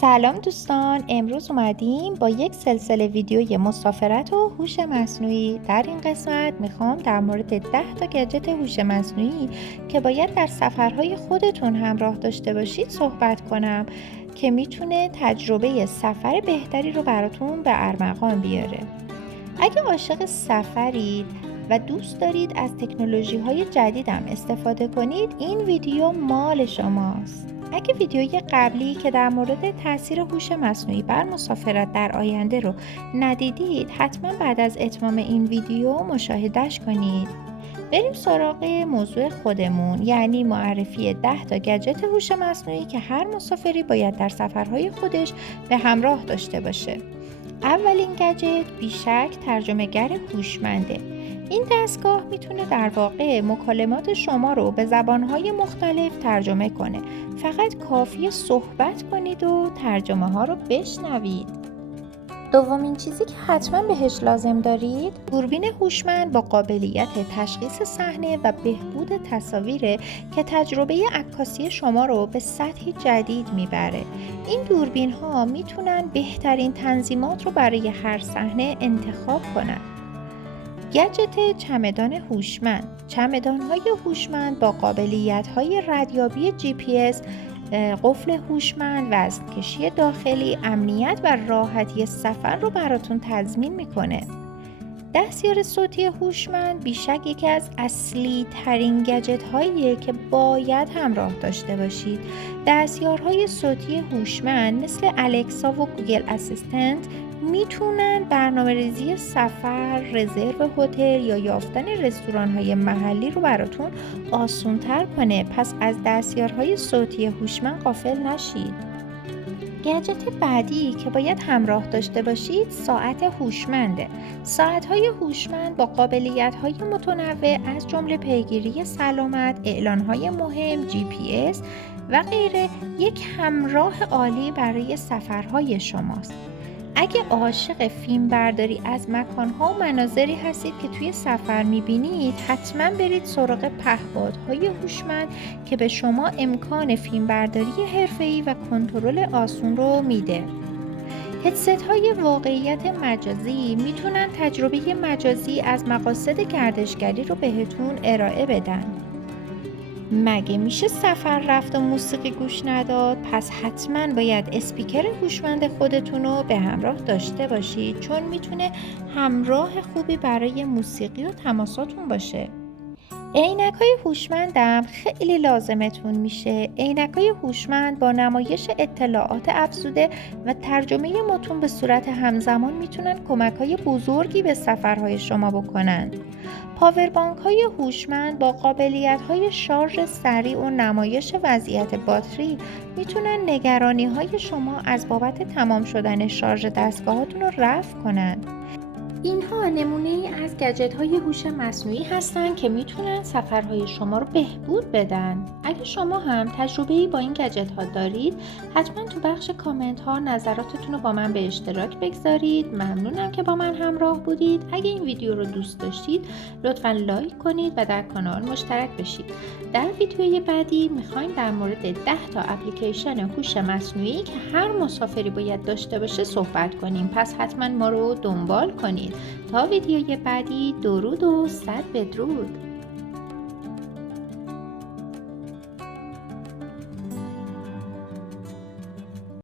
سلام دوستان، امروز اومدیم با یک سلسله ویدیوی مسافرت و هوش مصنوعی. در این قسمت میخوام در مورد 10 تا گجت هوش مصنوعی که باید در سفرهای خودتون همراه داشته باشید صحبت کنم که میتونه تجربه سفر بهتری رو براتون به ارمغان بیاره. اگه عاشق سفرید و دوست دارید از تکنولوژی‌های جدیدم استفاده کنید، این ویدیو مال شماست. اگه ویدیوی قبلی که در مورد تاثیر هوش مصنوعی بر مسافرت در آینده رو ندیدید، حتما بعد از اتمام این ویدیو مشاهدهش کنید. بریم سراغ موضوع خودمون، یعنی معرفی 10 تا گجت هوش مصنوعی که هر مسافری باید در سفرهای خودش به همراه داشته باشه. اولین گجت بیشک ترجمه‌گر هوشمنده. این دستگاه میتونه در واقع مکالمات شما رو به زبانهای مختلف ترجمه کنه. فقط کافیه صحبت کنید و ترجمه ها رو بشنوید. دومین چیزی که حتما بهش لازم دارید، دوربین هوشمند با قابلیت تشخیص صحنه و بهبود تصاویره که تجربه عکاسی شما رو به سطحی جدید میبره. این دوربین ها میتونن بهترین تنظیمات رو برای هر صحنه انتخاب کنن. گجت چمدان هوشمند. چمدان‌های هوشمند با قابلیت‌های ردیابی GPS، قفل هوشمند، وزن‌کشی داخلی، امنیت و راحتی سفر رو براتون تضمین میکنه. دستیار صوتی هوشمند بیشک یکی از اصلی ترین گجت هاییه که باید همراه داشته باشید. دستیارهای صوتی هوشمند مثل الکسا و گوگل اسیستنت میتونن برنامه‌ریزی سفر، رزرو هتل یا یافتن رستوران‌های محلی رو براتون آسان‌تر کنه. پس از دستیارهای صوتی هوشمند غافل نشید. گجت بعدی که باید همراه داشته باشید ساعت هوشمنده. ساعت‌های هوشمند با قابلیت‌های متنوع از جمله پیگیری سلامت، اعلان‌های مهم، GPS و غیره یک همراه عالی برای سفرهای شماست. اگه عاشق فیلم برداری از مکان‌ها و مناظری هستید که توی سفر می‌بینید، حتما برید سراغ پهپادهای هوشمند که به شما امکان فیلم برداری حرفه‌ای و کنترل آسون رو میده. هدست‌های واقعیت مجازی میتونن تجربه مجازی از مقاصد گردشگری رو بهتون ارائه بدن. مگه میشه سفر رفت و موسیقی گوش نداد؟ پس حتما باید اسپیکر هوشمند خودتون رو به همراه داشته باشید، چون میتونه همراه خوبی برای موسیقی و تماساتون باشه. عینک‌های هوشمندم خیلی لازمتون میشه. عینک‌های هوشمند با نمایش اطلاعات افزوده و ترجمه متون به صورت همزمان میتونن کمک‌های بزرگی به سفرهای شما بکنن. پاوربانک‌های هوشمند با قابلیت‌های شارژ سریع و نمایش وضعیت باتری میتونن نگرانی‌های شما از بابت تمام شدن شارژ دستگاهاتون رو رفع کنن. اینها نمونه ای از گجت های هوش مصنوعی هستن که میتونن سفرهای شما رو بهبود بدن. اگه شما هم تجربه‌ای با این گجت ها دارید، حتما تو بخش کامنت ها نظراتتون رو با من به اشتراک بگذارید. ممنونم که با من همراه بودید. اگه این ویدیو رو دوست داشتید، لطفا لایک کنید و در کانال مشترک بشید. در ویدیوی بعدی میخوایم در مورد 10 تا اپلیکیشن هوش مصنوعی که هر مسافری باید داشته باشه صحبت کنیم. پس حتما ما رو دنبال کنید. تا ویدیوی بعدی، درود و 100 بدرود.